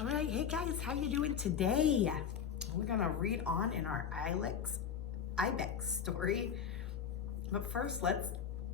All right, hey guys, how you doing today? We're gonna read on in our Ilex Ibex story. But first, let's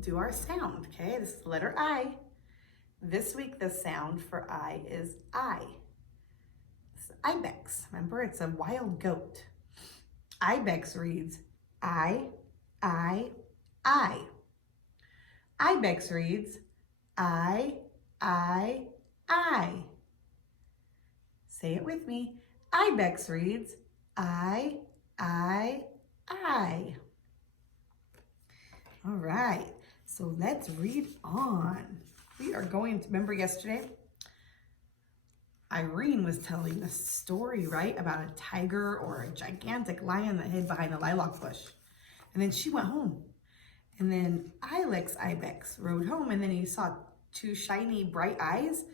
do our sound, okay? This is the letter I. This week, the sound for I is I. This is Ibex. Remember, it's a wild goat. Ibex reads I. Ibex reads I. Say it with me. Ibex reads I. All right, so let's read on. We are going to, remember yesterday, Irene was telling a story, right, about a tiger or a gigantic lion that hid behind a lilac bush. And then she went home. And then Ilex Ibex rode home, and then he saw two shiny, bright eyes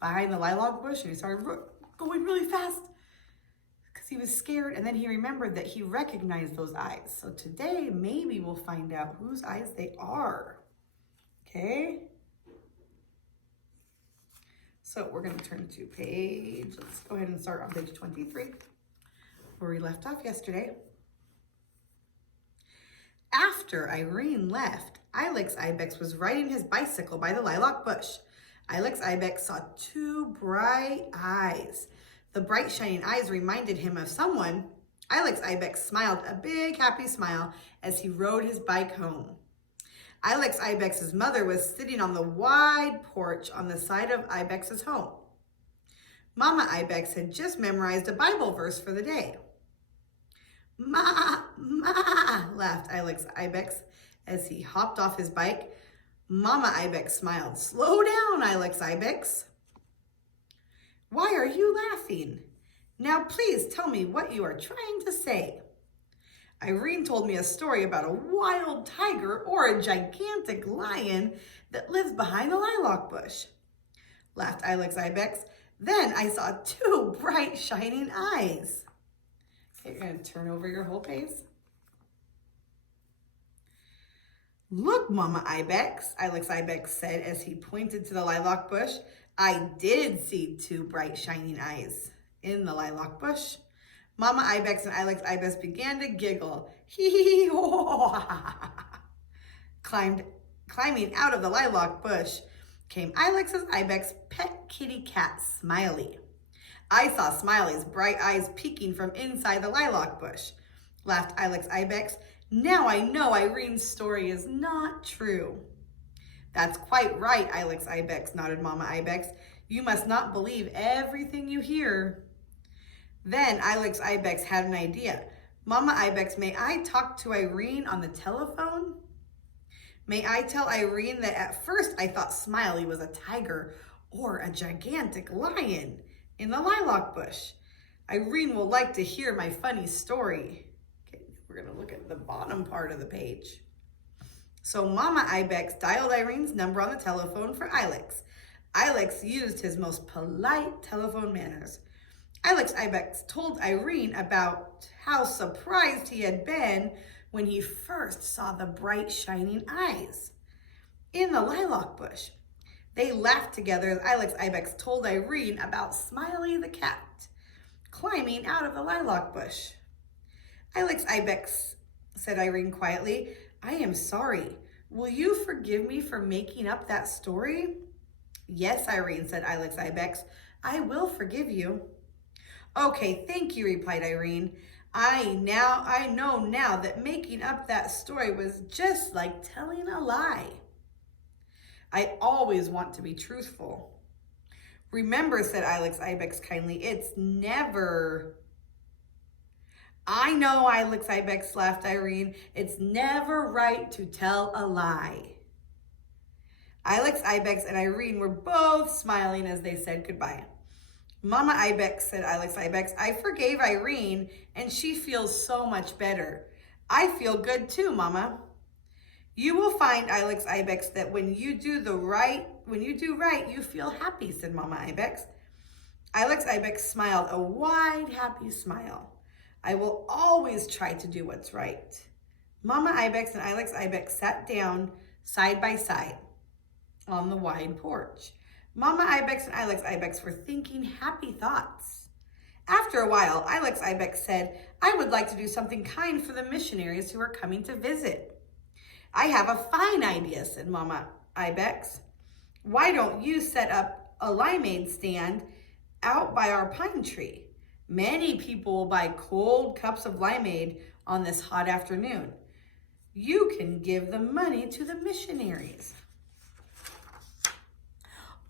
behind the lilac bush, and he started going really fast because he was scared. And then he remembered that he recognized those eyes. So today, maybe we'll find out whose eyes they are. Okay? So we're going to turn to let's go ahead and start on page 23, where we left off yesterday. After Irene left, Ilex Ibex was riding his bicycle by the lilac bush. Ilex Ibex saw two bright eyes. The bright shining eyes reminded him of someone. Ilex Ibex smiled a big happy smile as he rode his bike home. Ilex Ibex's mother was sitting on the wide porch on the side of Ibex's home. Mama Ibex had just memorized a Bible verse for the day. Ma, laughed Ilex Ibex as he hopped off his bike. Mama Ibex smiled. Slow down, Ilex Ibex. Why are you laughing? Now please tell me what you are trying to say. Irene told me a story about a wild tiger or a gigantic lion that lives behind a lilac bush, laughed Ilex Ibex. Then I saw two bright shining eyes. Okay, you're going to turn over your whole page. Look, Mama Ibex, Ilex Ibex said as he pointed to the lilac bush. I did see two bright shining eyes in the lilac bush. Mama Ibex and Ilex Ibex began to giggle. Hee ho. Climbing out of the lilac bush came Ilex's Ibex pet kitty cat, Smiley. I saw Smiley's bright eyes peeking from inside the lilac bush, laughed Ilex Ibex. Now I know Irene's story is not true. That's quite right, Ilex Ibex, nodded Mama Ibex. You must not believe everything you hear. Then Ilex Ibex had an idea. Mama Ibex, may I talk to Irene on the telephone? May I tell Irene that at first I thought Smiley was a tiger or a gigantic lion in the lilac bush? Irene will like to hear my funny story. Okay, we're going to look at the bottom part of the page. So Mama Ibex dialed Irene's number on the telephone for Ilex. Ilex used his most polite telephone manners. Ilex Ibex told Irene about how surprised he had been when he first saw the bright shining eyes in the lilac bush. They laughed together as Ilex Ibex told Irene about Smiley the cat climbing out of the lilac bush. Ilex Ibex, said Irene quietly, I am sorry. Will you forgive me for making up that story? Yes, Irene, said Ilex Ibex. I will forgive you. Okay, thank you, replied Irene. I know now that making up that story was just like telling a lie. I always want to be truthful. Remember, said Ilex Ibex kindly, it's never... I know, Ilex Ibex, laughed Irene. It's never right to tell a lie. Ilex Ibex and Irene were both smiling as they said goodbye. Mama Ibex, said Ilex Ibex, I forgave Irene and she feels so much better. I feel good too, Mama. You will find, Ilex Ibex, that when you do right, you feel happy, said Mama Ibex. Ilex Ibex smiled a wide, happy smile. I will always try to do what's right. Mama Ibex and Ilex Ibex sat down side by side on the wide porch. Mama Ibex and Ilex Ibex were thinking happy thoughts. After a while, Ilex Ibex said, I would like to do something kind for the missionaries who are coming to visit. I have a fine idea, said Mama Ibex. Why don't you set up a limeade stand out by our pine tree? Many people will buy cold cups of limeade on this hot afternoon. You can give the money to the missionaries.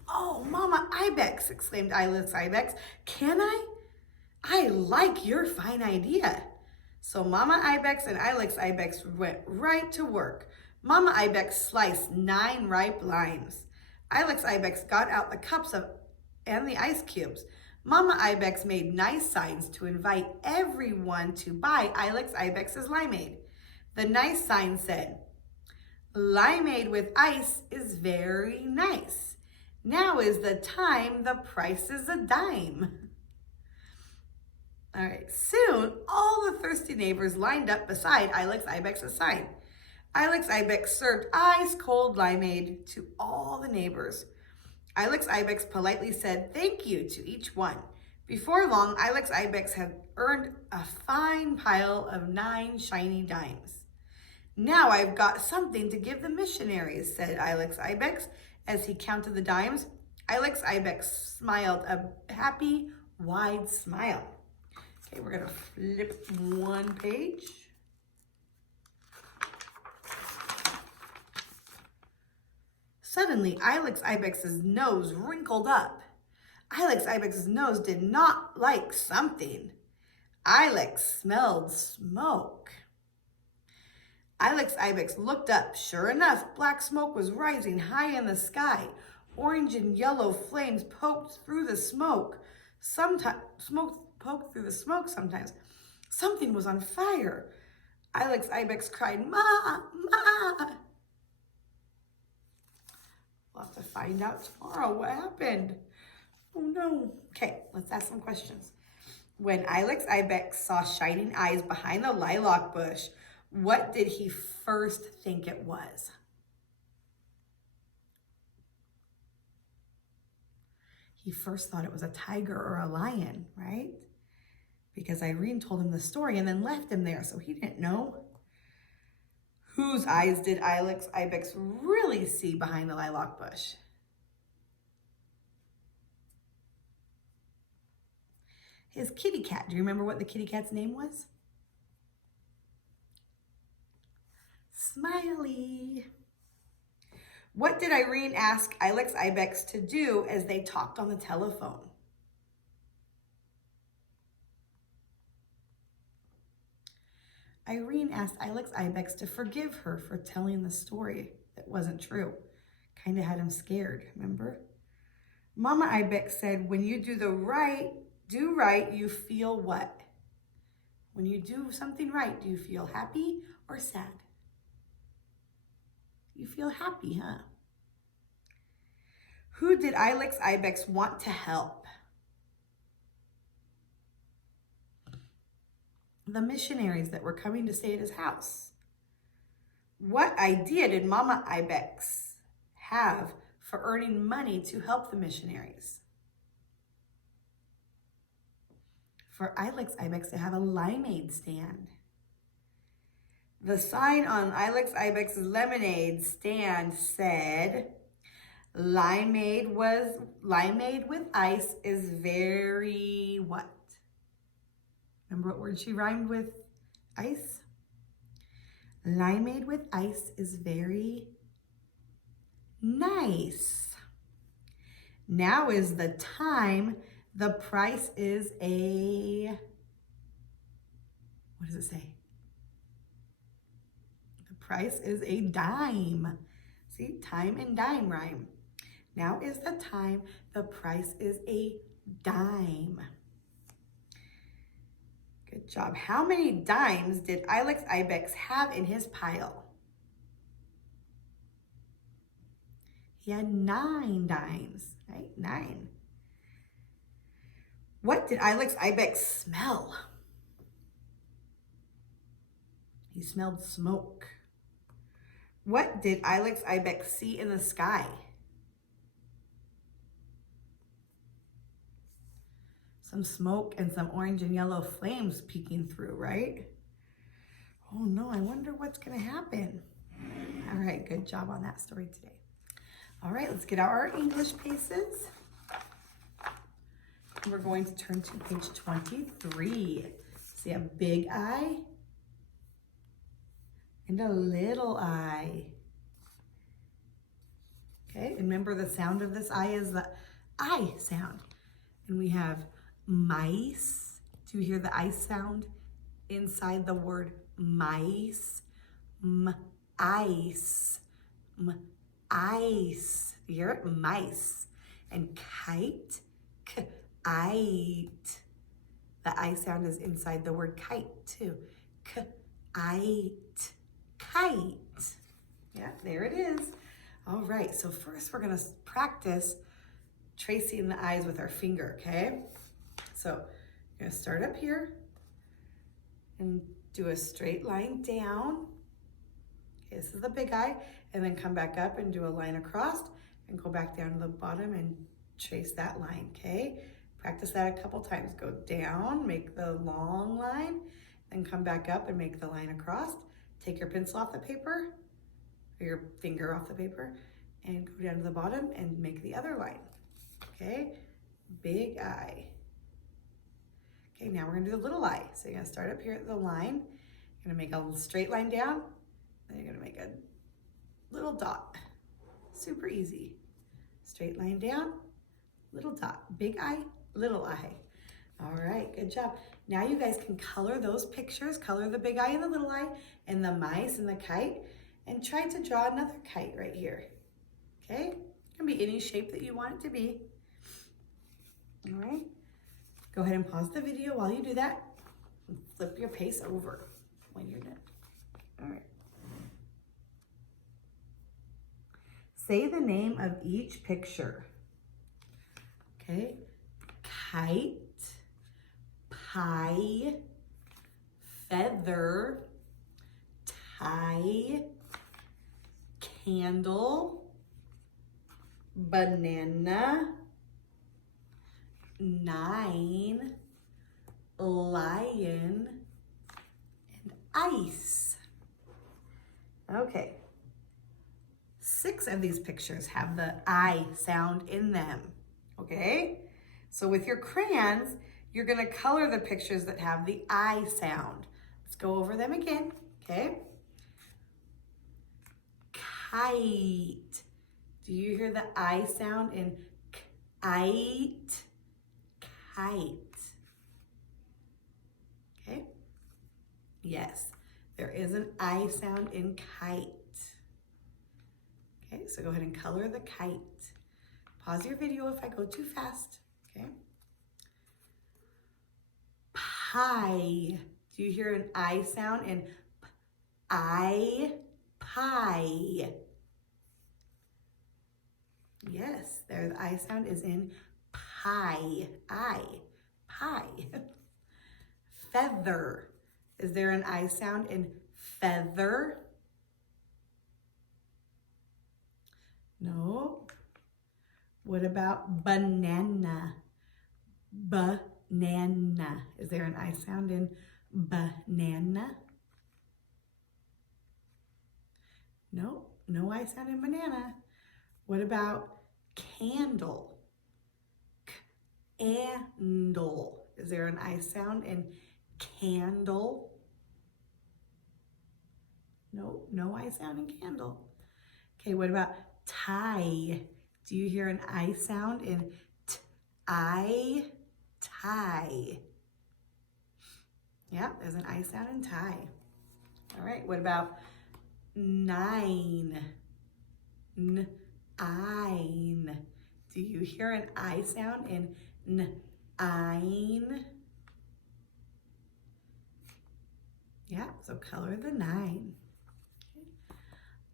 Oh, Mama Ibex, exclaimed Ilex Ibex. Can I? I like your fine idea. So Mama Ibex and Ilex Ibex went right to work. Mama Ibex sliced 9 ripe limes. Ilex Ibex got out the cups and the ice cubes. Mama Ibex made nice signs to invite everyone to buy Ilex Ibex's limeade. The nice sign said, limeade with ice is very nice. Now is the time, the price is a dime. All right, soon all the thirsty neighbors lined up beside Ilex Ibex's sign. Ilex Ibex served ice-cold limeade to all the neighbors. Ilex Ibex politely said thank you to each one. Before long, Ilex Ibex had earned a fine pile of 9 shiny dimes. Now I've got something to give the missionaries, said Ilex Ibex as he counted the dimes. Ilex Ibex smiled a happy, wide smile. Okay, we're gonna flip one page. Suddenly, Ilex Ibex's nose wrinkled up. Ilex Ibex's nose did not like something. Ilex smelled smoke. Ilex Ibex looked up. Sure enough, black smoke was rising high in the sky. Orange and yellow flames poked through the smoke. Sometimes sometimes. Something was on fire. Ilex Ibex cried, Ma, Ma. We'll have to find out tomorrow what happened. Oh no. Okay, let's ask some questions. When Ilex Ibex saw shining eyes behind the lilac bush, what did he first think it was? He first thought it was a tiger or a lion, right? Because Irene told him the story and then left him there, so he didn't know. Whose eyes did Ilex Ibex really see behind the lilac bush? His kitty cat. Do you remember what the kitty cat's name was? Smiley. What did Irene ask Ilex Ibex to do as they talked on the telephone? Irene asked Ilex Ibex to forgive her for telling the story that wasn't true. Kind of had him scared, remember? Mama Ibex said, when you do right, you feel what? When you do something right, do you feel happy or sad? You feel happy, huh? Who did Ilex Ibex want to help? The missionaries that were coming to stay at his house. What idea did Mama Ibex have for earning money to help the missionaries? For Ilex Ibex to have a limeade stand. The sign on Ilex Ibex's lemonade stand said, limeade with ice is very what? Remember what word she rhymed with ice? Limeade with ice is very nice. Now is the time. The price is a, what does it say? The price is a dime. See, time and dime rhyme. Now is the time. The price is a dime. Good job. How many dimes did Ilex Ibex have in his pile? He had 9 dimes, right? 9. What did Ilex Ibex smell? He smelled smoke. What did Ilex Ibex see in the sky? some smoke and some orange and yellow flames peeking through, right? Oh no, I wonder what's gonna happen. All right, good job on that story today. All right, let's get out our English paces. We're going to turn to page 23. See a big I and a little I. Okay, remember the sound of this I is the I sound. And we have mice. Do you hear the I sound inside the word mice? Ice. Ice. You hear it? Mice. And kite. Kite. The I sound is inside the word kite too. Kite. Kite. Yeah, there it is. All right, so first we're gonna practice tracing the I's with our finger, okay? So you're gonna start up here and do a straight line down. Okay, this is the big I, and then come back up and do a line across and go back down to the bottom and trace that line, okay? Practice that a couple times. Go down, make the long line, then come back up and make the line across. Take your pencil off the paper, or your finger off the paper, and go down to the bottom and make the other line, okay? Big I. Okay, now we're gonna do the little I. So you're gonna start up here at the line, you're gonna make a straight line down, then you're gonna make a little dot. Super easy. Straight line down, little dot. Big I, little I. All right, good job. Now you guys can color those pictures, color the big I and the little I, and the mice and the kite, and try to draw another kite right here, okay? It can be any shape that you want it to be. All right, go ahead and pause the video while you do that, and flip your pace over when you're done. All right. Say the name of each picture, okay? Kite, pie, feather, tie, candle, banana, 9, lion, and ice. Okay. 6 of these pictures have the I sound in them, okay? So with your crayons, you're gonna color the pictures that have the I sound. Let's go over them again, okay? Kite. Do you hear the I sound in kite? Kite. Okay? Yes, there is an I sound in kite. Okay, so go ahead and color the kite. Pause your video if I go too fast, okay? Pie. Do you hear an I sound in I? Pie. Yes, there the I sound is in pie. I. Pie. Feather. Is there an I sound in feather? No. What about banana? Banana. Is there an I sound in banana? No, no I sound in banana. What about candle? Candle. Is there an I sound in candle? No, no I sound in candle. Okay, what about tie? Do you hear an I sound in I? Tie. Yeah, there's an I sound in tie. All right, what about 9? Nine. Do you hear an I sound in nine? Yeah, so color the 9. Okay.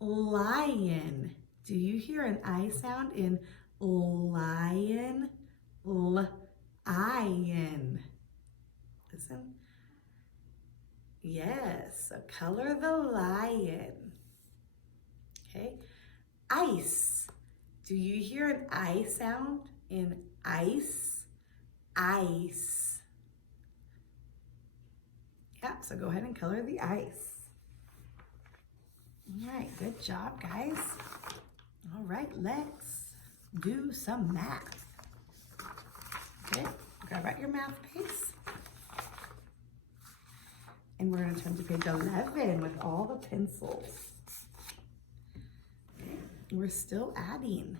Lion. Do you hear an I sound in lion? Lion. Listen. Yes, so color the lion. Okay. Ice. Do you hear an I sound in ice? ice. Yeah, so go ahead and color the ice. All right, good job, guys. All right, let's do some math. Okay, grab out your math piece. And we're going to turn to page 11 with all the pencils. Okay, we're still adding.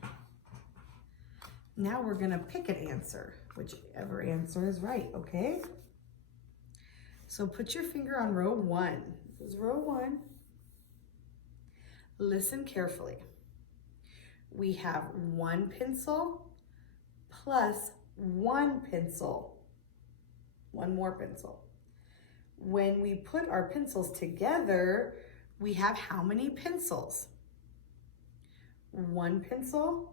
Now we're going to pick an answer, whichever answer is right, okay? So put your finger on row 1. This is row 1. Listen carefully. We have 1 pencil plus 1 pencil, 1 more pencil. When we put our pencils together, we have how many pencils? 1 pencil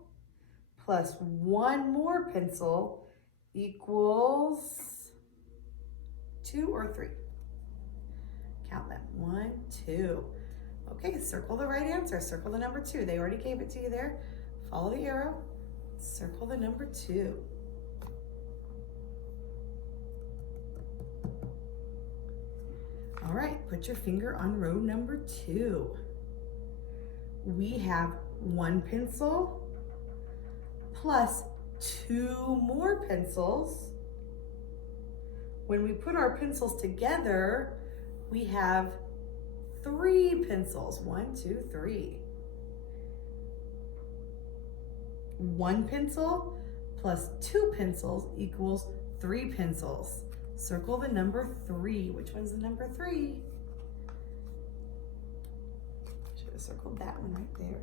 plus 1 more pencil equals 2 or 3. Count them. 1, 2. Okay, circle the right answer. Circle the number 2. They already gave it to you there. Follow the arrow. Circle the number 2. All right, put your finger on row number 2. We have 1 pencil plus 2 more pencils. When we put our pencils together, we have 3 pencils. 1, 2, 3. 1 pencil plus 2 pencils equals 3 pencils. Circle the number 3. Which one's the number 3? Should have circled that one right there.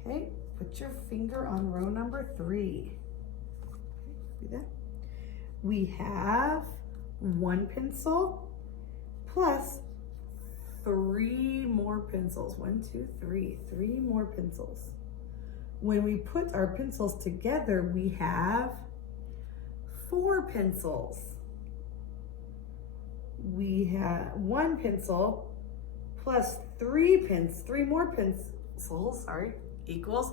Okay, put your finger on row number 3. See that? We have 1 pencil plus 3 more pencils. 1, 2, 3. 3 more pencils. When we put our pencils together, we have 4 pencils. We have 1 pencil plus 3 more pencils, equals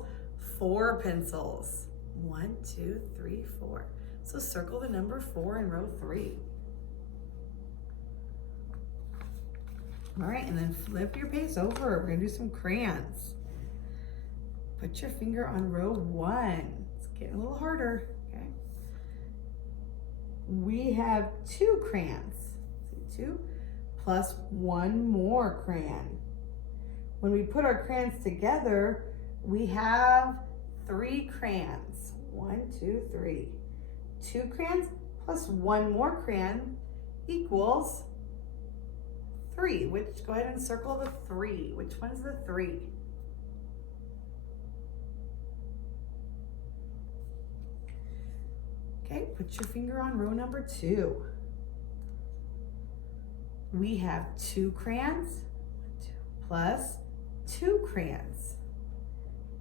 4 pencils. 1, 2, 3, 4. So circle the number 4 in row 3. All right, and then flip your page over. We're gonna do some crayons. Put your finger on row 1. It's getting a little harder, okay? We have 2 crayons. See, 2 plus 1 more crayon. When we put our crayons together, we have 3 crayons. 1, 2, 3. 2 crayons plus 1 more crayon equals 3. Go ahead and circle the 3. Which one's the 3? Okay, put your finger on row number 2. We have 2 crayons plus 2 crayons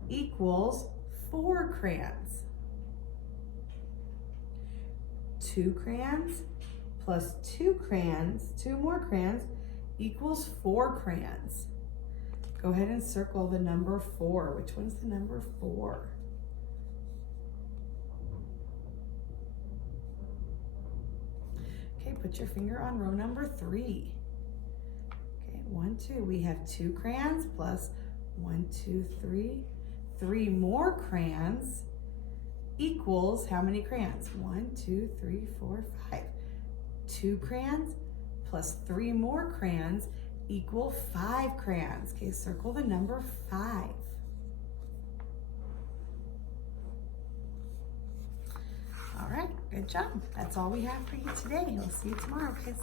equals 4 crayons. 2 crayons plus 2 crayons, 2 more crayons equals 4 crayons. Go ahead and circle the number 4. Which one's the number 4? Okay, put your finger on row number 3. Okay, 1, 2. We have 2 crayons plus 1, 2, 3. 3 more crayons equals how many crayons? 1, 2, 3, 4, 5. 2 crayons plus 3 more crayons equal 5 crayons. Okay, circle the number 5. All right, good job. That's all we have for you today. We'll see you tomorrow, kids.